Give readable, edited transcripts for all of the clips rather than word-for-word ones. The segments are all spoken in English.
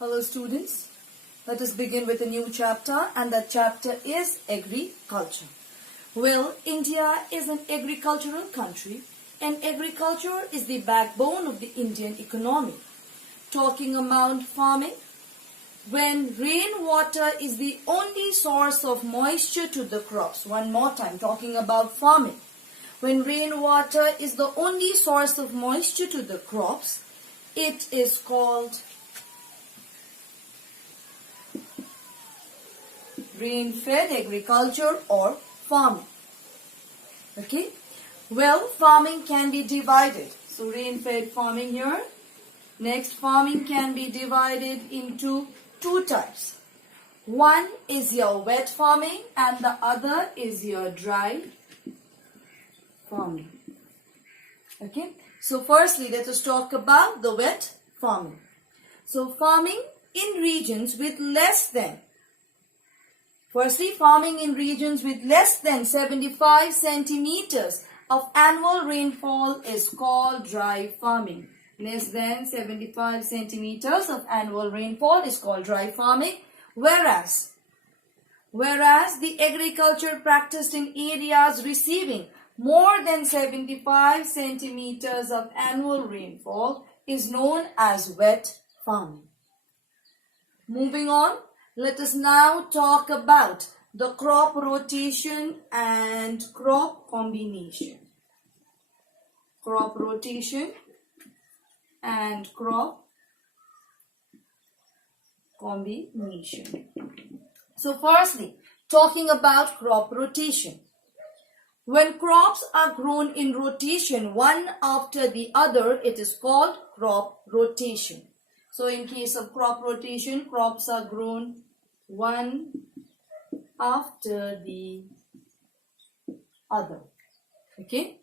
Hello students, let us begin with a new chapter, and that chapter is agriculture. Well, India is an agricultural country and agriculture is the backbone of the Indian economy. Talking about farming, when rainwater is the only source of moisture to the crops. One more time, talking about farming. When rainwater is the only source of moisture to the crops, it is called rain-fed agriculture or farming. Okay. Well, farming can be divided. So rain-fed farming here. Next, farming can be divided into two types. One is your wet farming and the other is your dry farming. Okay. So firstly, let us talk about the wet farming. So farming in regions with less than farming in regions with less than 75 centimeters of annual rainfall is called dry farming. Less than 75 centimeters of annual rainfall is called dry farming. Whereas the agriculture practiced in areas receiving more than 75 centimeters of annual rainfall is known as wet farming. Moving on. Let us now talk about the crop rotation and crop combination. Crop rotation and crop combination. So firstly, talking about crop rotation. When crops are grown in rotation one after the other, it is called crop rotation. So in case of crop rotation, crops are grown one after the other. Okay.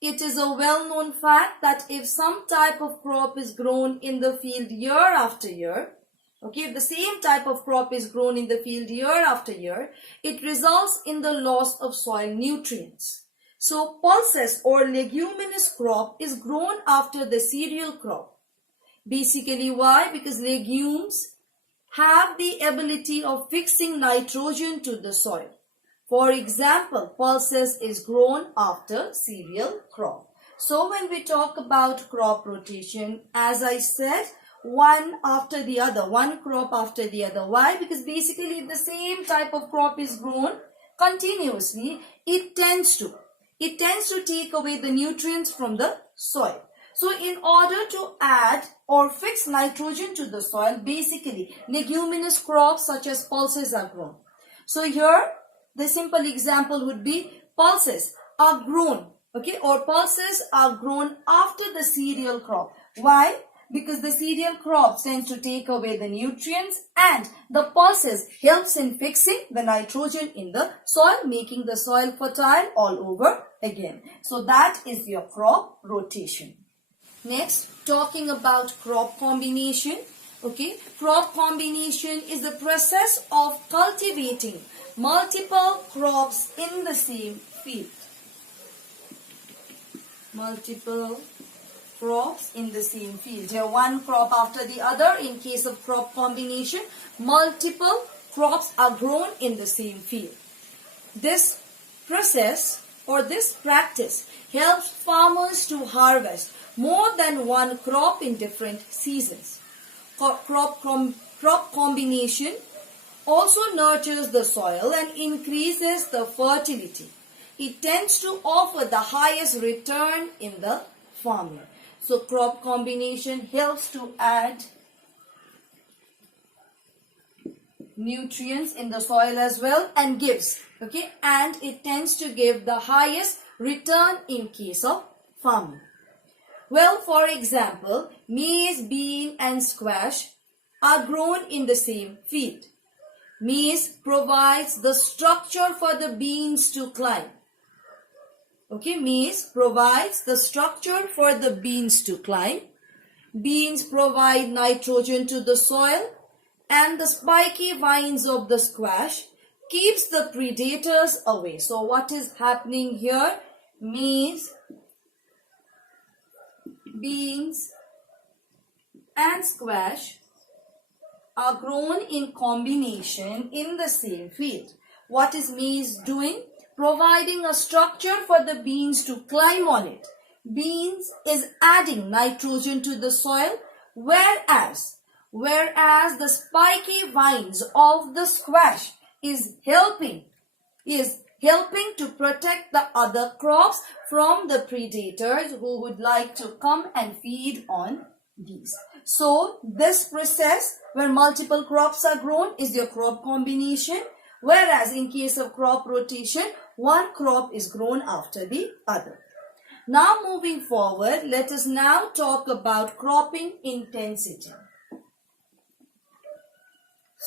It is a well-known fact that if some type of crop is grown in the field year after year, okay, if the same type of crop is grown in the field year after year, it results in the loss of soil nutrients. So pulses or leguminous crop is grown after the cereal crop. Basically, why? Because legumes have the ability of fixing nitrogen to the soil. For example, pulses is grown after cereal crop. So when we talk about crop rotation, as I said, one after the other, one crop after the other. Why? Because basically if the same type of crop is grown continuously, it tends to take away the nutrients from the soil. So in order to add or fix nitrogen to the soil, basically leguminous crops such as pulses are grown. So here the simple example would be pulses are grown, okay, or pulses are grown after the cereal crop. Why? Because the cereal crops tends to take away the nutrients and the pulses helps in fixing the nitrogen in the soil, making the soil fertile all over again. So that is your crop rotation. Next, talking about crop combination. Okay, crop combination is the process of cultivating multiple crops in the same field. Multiple crops in the same field. Here, one crop after the other. In case of crop combination, multiple crops are grown in the same field. This process or this practice helps farmers to harvest more than one crop in different seasons. Crop combination also nurtures the soil and increases the fertility. It tends to offer the highest return in the farming. So crop combination helps to add nutrients in the soil as well and gives, okay, and it tends to give the highest return in case of farming. Well, for example, maize, bean and squash are grown in the same field. Maize provides the structure for the beans to climb. Okay, maize provides the structure for the beans to climb. Beans provide nitrogen to the soil and the spiky vines of the squash keeps the predators away. So what is happening here? Maize, beans and squash are grown in combination in the same field. What is maize doing? Providing a structure for the beans to climb on it. Beans is adding nitrogen to the soil, whereas the spiky vines of the squash is helping to protect the other crops from the predators who would like to come and feed on these. So this process where multiple crops are grown is your crop combination, whereas in case of crop rotation, one crop is grown after the other. Now moving forward, let us now talk about cropping intensity.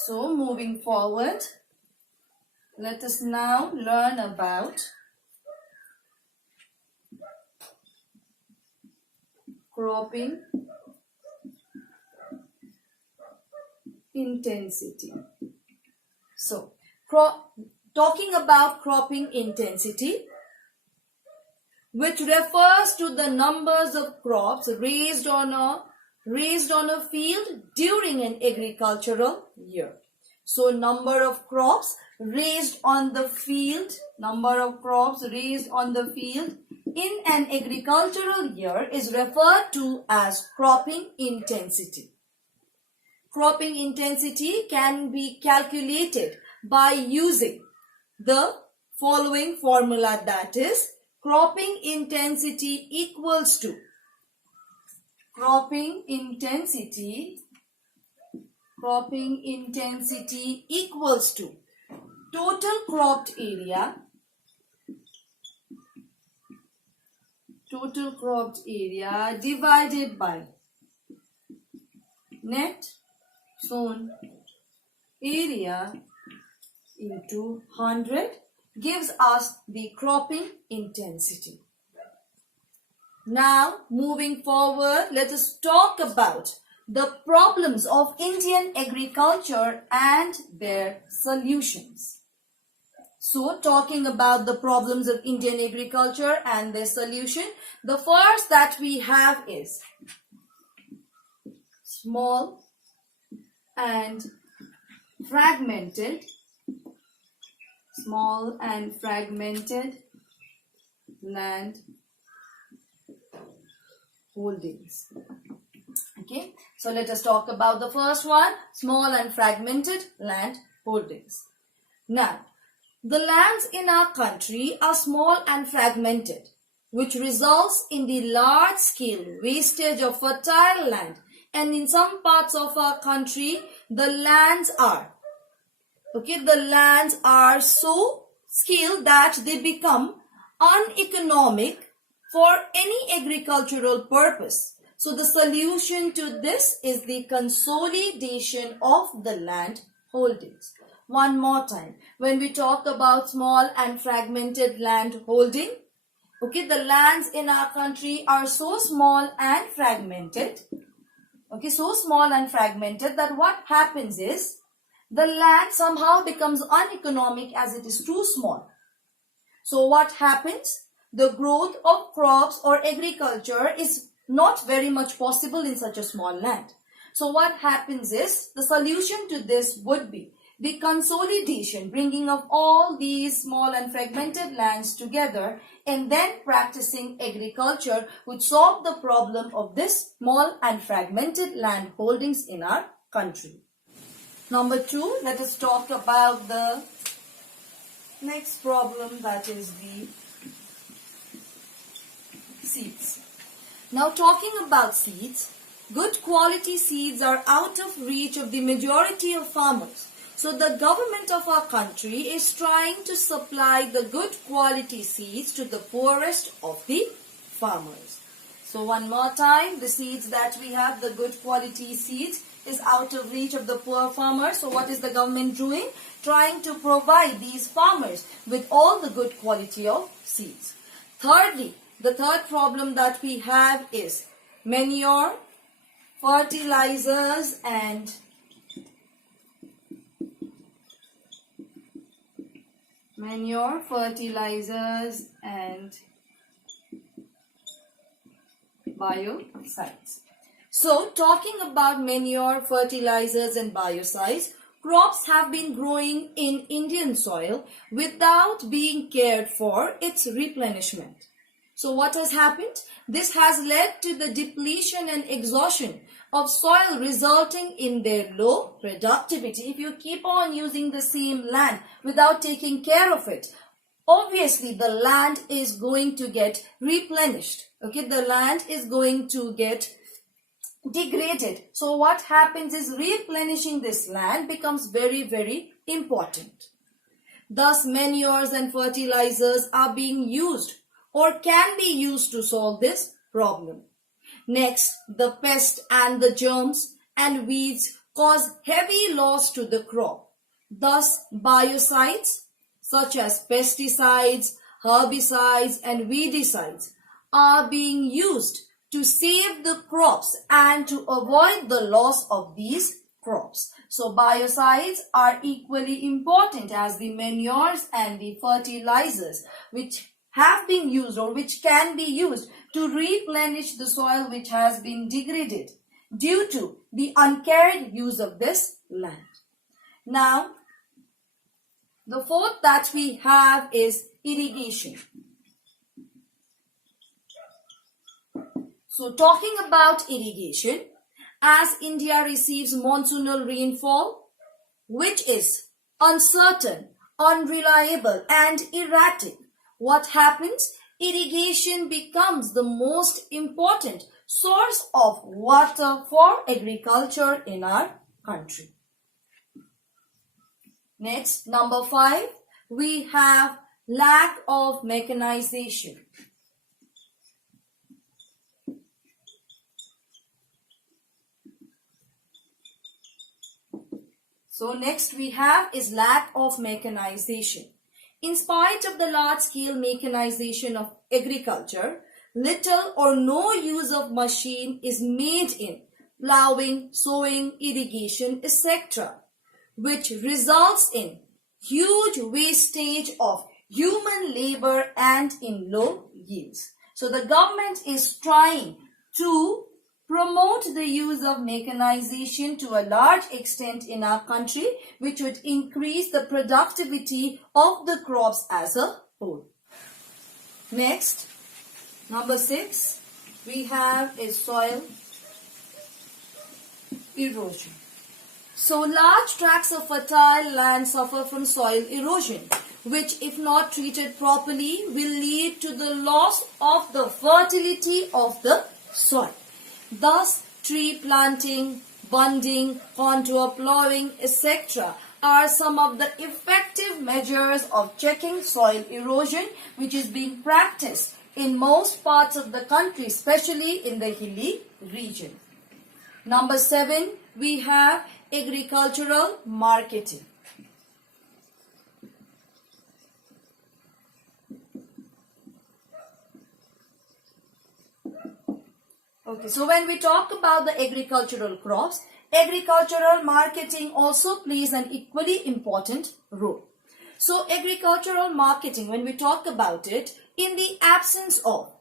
So moving forward, let us now learn about cropping intensity. So, talking about cropping intensity, which refers to the numbers of crops raised on a field during an agricultural year. So, number of crops raised on the field in an agricultural year is referred to as cropping intensity. Cropping intensity can be calculated by using the following formula, that is, cropping intensity equals to total cropped area divided by net sown area into 100 gives us the cropping intensity. Now, moving forward, let us talk about the problems of Indian agriculture and their solutions. So, talking about the problems of Indian agriculture and their solution, the first that we have is small and fragmented land holdings. Okay, so let us talk about the first one, small and fragmented land holdings. Now, the lands in our country are small and fragmented, which results in the large scale wastage of fertile land, and in some parts of our country the lands are so skilled that they become uneconomic for any agricultural purpose. So the solution to this is the consolidation of the land holdings. One more time, when we talk about small and fragmented land holding, okay, the lands in our country are so small and fragmented, that what happens is the land somehow becomes uneconomic as it is too small. So what happens? The growth of crops or agriculture is not very much possible in such a small land. So what happens is the solution to this would be the consolidation, bringing of all these small and fragmented lands together and then practicing agriculture would solve the problem of this small and fragmented land holdings in our country. Number 2, let us talk about the next problem, that is the seeds. Now, talking about seeds, good quality seeds are out of reach of the majority of farmers. So the government of our country is trying to supply the good quality seeds to the poorest of the farmers. So one more time, the seeds that we have, the good quality seeds, is out of reach of the poor farmers. So what is the government doing? Trying to provide these farmers with all the good quality of seeds. Thirdly, the third problem that we have is manure, fertilizers and biocides. So, talking about manure, fertilizers and biocides, crops have been growing in Indian soil without being cared for its replenishment. So what has happened? This has led to the depletion and exhaustion of soil, resulting in their low productivity. If you keep on using the same land without taking care of it, obviously the land is going to get replenished. Okay, the land is going to get degraded. So what happens is replenishing this land becomes very, very important. Thus, manures and fertilizers are being used or can be used to solve this problem. Next, the pests and the germs and weeds cause heavy loss to the crop. Thus, biocides such as pesticides, herbicides and weedicides are being used to save the crops and to avoid the loss of these crops. So biocides are equally important as the manures and the fertilizers, which have been used or which can be used to replenish the soil which has been degraded due to the uncared use of this land. Now, the fourth that we have is irrigation. So talking about irrigation, as India receives monsoonal rainfall, which is uncertain, unreliable and erratic, what happens? Irrigation becomes the most important source of water for agriculture in our country. Next, number 5, we have lack of mechanization. So next we have is lack of mechanization. In spite of the large-scale mechanization of agriculture, little or no use of machine is made in plowing, sowing, irrigation, etc., which results in huge wastage of human labor and in low yields. So the government is trying to promote the use of mechanization to a large extent in our country, which would increase the productivity of the crops as a whole. Next, number 6, we have is soil erosion. So large tracts of fertile land suffer from soil erosion, which if not treated properly will lead to the loss of the fertility of the soil. Thus, tree planting, bunding, contour plowing, etc. are some of the effective measures of checking soil erosion, which is being practiced in most parts of the country, especially in the hilly region. Number 7, we have agricultural marketing. Okay, so when we talk about the agricultural crops, agricultural marketing also plays an equally important role. So agricultural marketing, when we talk about it, in the absence of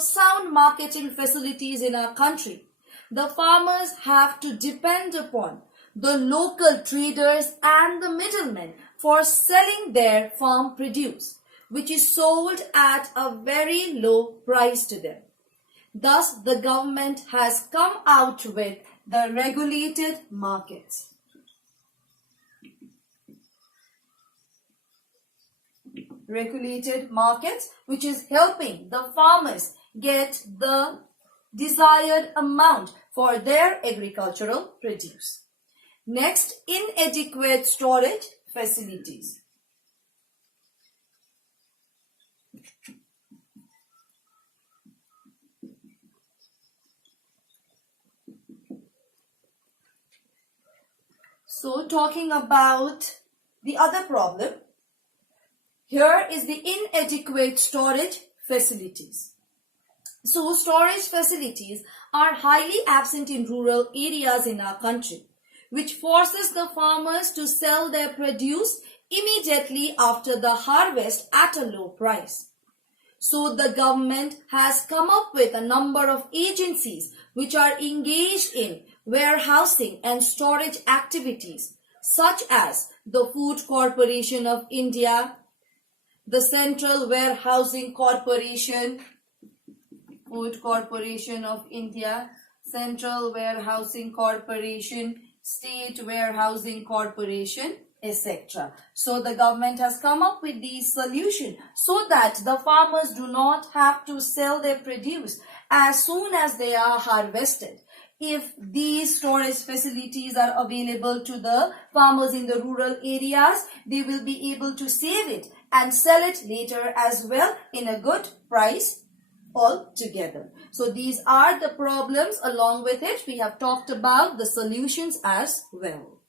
sound marketing facilities in our country, the farmers have to depend upon the local traders and the middlemen for selling their farm produce, which is sold at a very low price to them. Thus, the government has come out with the regulated markets. Regulated markets, which is helping the farmers get the desired amount for their agricultural produce. Next, inadequate storage facilities. So talking about the other problem, here is the inadequate storage facilities. So storage facilities are highly absent in rural areas in our country, which forces the farmers to sell their produce immediately after the harvest at a low price. So the government has come up with a number of agencies which are engaged in warehousing and storage activities, such as the Food Corporation of India, the Central Warehousing Corporation, Food Corporation of India, Central Warehousing Corporation, State Warehousing Corporation, etc. So the government has come up with these solutions so that the farmers do not have to sell their produce as soon as they are harvested. If these storage facilities are available to the farmers in the rural areas, they will be able to save it and sell it later as well in a good price altogether. So these are the problems. Along with it, we have talked about the solutions as well.